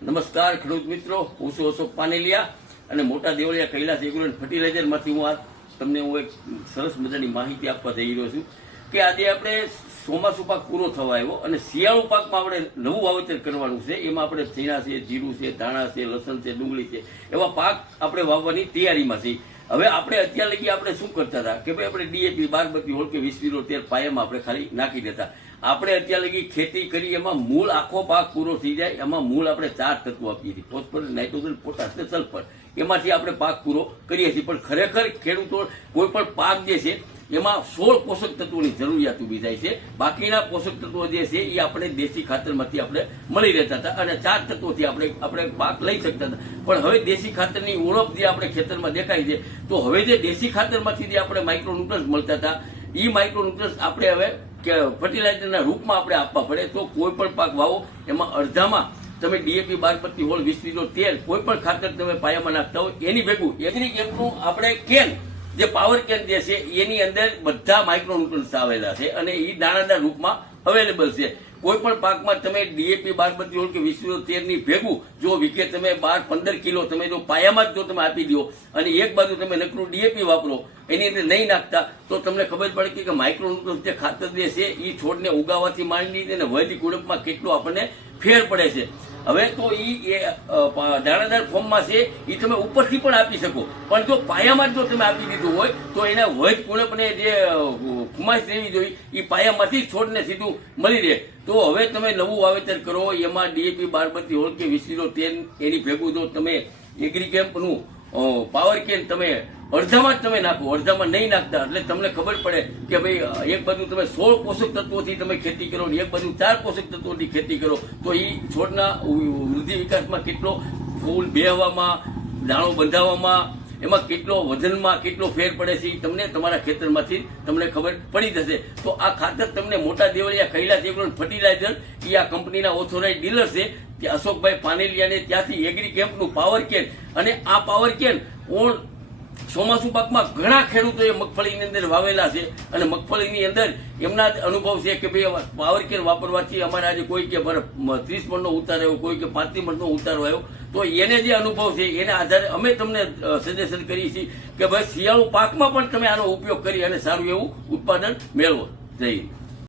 નમસ્કાર ખેડૂત મિત્રો, હું છું અશોક પાનેલિયા અને મોટા દેવળિયા કૈલાસ એગ્રો એન્ડ ફર્ટિલાઇઝરમાંથી તમને એક સરસ મજાની માહિતી આપવા જઈ રહ્યો છું કે આજે આપણે ચોમાસુ પાક પૂરો થવા આવ્યો અને શિયાળુ પાકમાં આપણે નવું વાવેતર કરવાનું છે. એમાં આપણે ચીણા છે, જીરું છે, ધાણા છે, લસણ છે, ડુંગળી છે, એવા પાક આપણે વાવવાની તૈયારીમાં છીએ. હવે આપણે અત્યાર લગી આપણે શું કરતા હતા કે ભાઈ આપણે ડીએપી 12 હોળ કે 20 પાયામાં આપણે ખાલી નાખી દેતા. આપણે અત્યાર લગી ખેતી કરી એમાં મૂળ આખો પાક પૂરો થઈ જાય એમાં મૂળ આપણે 4 તત્વો આપીએ છીએ: ફોસ્ફરસ, નાઇટ્રોજન, પોટાશ ને સલ્ફર. એમાંથી આપણે પાક પૂરો કરીએ છીએ. પણ ખરેખર ખેડૂતો કોઈ પણ પાક જે છે એમાં 16 પોષક તત્વોની જરૂરિયાત ઊભી થાય છે. બાકીના પોષક તત્વો જે છે એ આપણે દેશી ખાતરમાંથી આપણે મળી રહેતા હતા અને 4 તત્વોથી આપણે પાક લઈ શકતા હતા. પણ હવે દેશી ખાતરની ઉણપ જે આપણે ખેતરમાં દેખાય છે, તો હવે જે દેશી ખાતરમાંથી જે આપણે માઇક્રોન્યુટ્રન્સ મળતા હતા એ માઇક્રોન્યુટ્રન્સ આપણે હવે ફર્ટિલાઇઝરના રૂપમાં આપણે આપવા પડે. તો કોઈ પણ પાક વાવો એમાં અડધામાં તમે ડીએપી 12 હોળ 20 કોઈ પણ ખાતર તમે પાયામાં નાખતા હોય એની ભેગું એગ્રી કેમ્પનું આપણે કેન જે પાવર કેન જે છે એની અંદર બધા માઇક્રોન્યુટ્રન્સ આવેલા છે અને એ દાણાદાર રૂપમાં અવેલેબલ છે. કોઈ પણ પાકમાં તમે ડીએપી 12 હોળ કે 20 ની ભેગું જો વીકે તમે 12-15 કિલો તમે જો પાયામાં જ જો તમે આપી દો અને એક બાજુ તમે નકરું ડીએપી વાપરો એની અંદર નહીં નાખતા તો તમને ખબર પડે કે માઇક્રોન્યુટ્રન્સ જે ખાતર જે છે એ છોડને ઉગાવવાથી માંડી અને વધી કુળપમાં કેટલો આપણને ફેર પડે છે. હવે તો એ દાણાદાર ફોર્મમાં છે એ તમે ઉપરથી પણ આપી શકો, પણ જો પાયામાં જો તમે આપી દીધું હોય તો એના વધ કુણપને જે ખુમાશ રહેવી જોઈએ એ પાયામાંથી જ છોડને સીધું મળી રહે. તો હવે તમે નવું વાવેતર કરો એમાં ડીએપી 12 હોળ કે 20 એની ભેગું જો તમે એગ્રી કેમ્પનું પાવર કેન તમે અડધામાં જ તમે નાખો, અડધામાં નહીં નાખતા એટલે તમને ખબર પડે કે ભાઈ એક બાજુ તમે 16 પોષક તત્વોથી તમે ખેતી કરો ને એક બાજુ 4 પોષક તત્વોથી ખેતી કરો તો એ છોડના વૃદ્ધિ વિકાસમાં કેટલો, ફૂલ બેહવામાં, દાણો બંધાવવામાં, એમાં કેટલો વજનમાં કેટલો ફેર પડે છે એ તમને તમારા ખેતરમાંથી તમને ખબર પડી જશે. તો આ ખાતર તમને Mota Devaliya Kailash agro and fertiliser એ આ કંપનીના ઓથોરાઇઝ ડીલર છે કે અશોકભાઈ પાનેલિયાને ત્યાંથી એગ્રી કેમ્પનું પાવર કેન. અને આ પાવર કેન ચોમાસુ પાકમાં ઘણા ખેડૂતોએ મગફળીની અંદર વાવેલા છે અને મગફળીની અંદર એમના અનુભવ છે કે ભાઈ પાવર કેન વાપરવાથી અમારે આજે કોઈ કે 30 મણનો ઉતાર આવ્યો, કોઈ કે 35 મણનો ઉતારો આવ્યો. તો એને જે અનુભવ છે એના આધારે અમે તમને સજેશન કરીએ છીએ કે ભાઈ શિયાળુ પાકમાં પણ તમે આનો ઉપયોગ કરી અને સારું એવું ઉત્પાદન મેળવો. જય હિન્દ.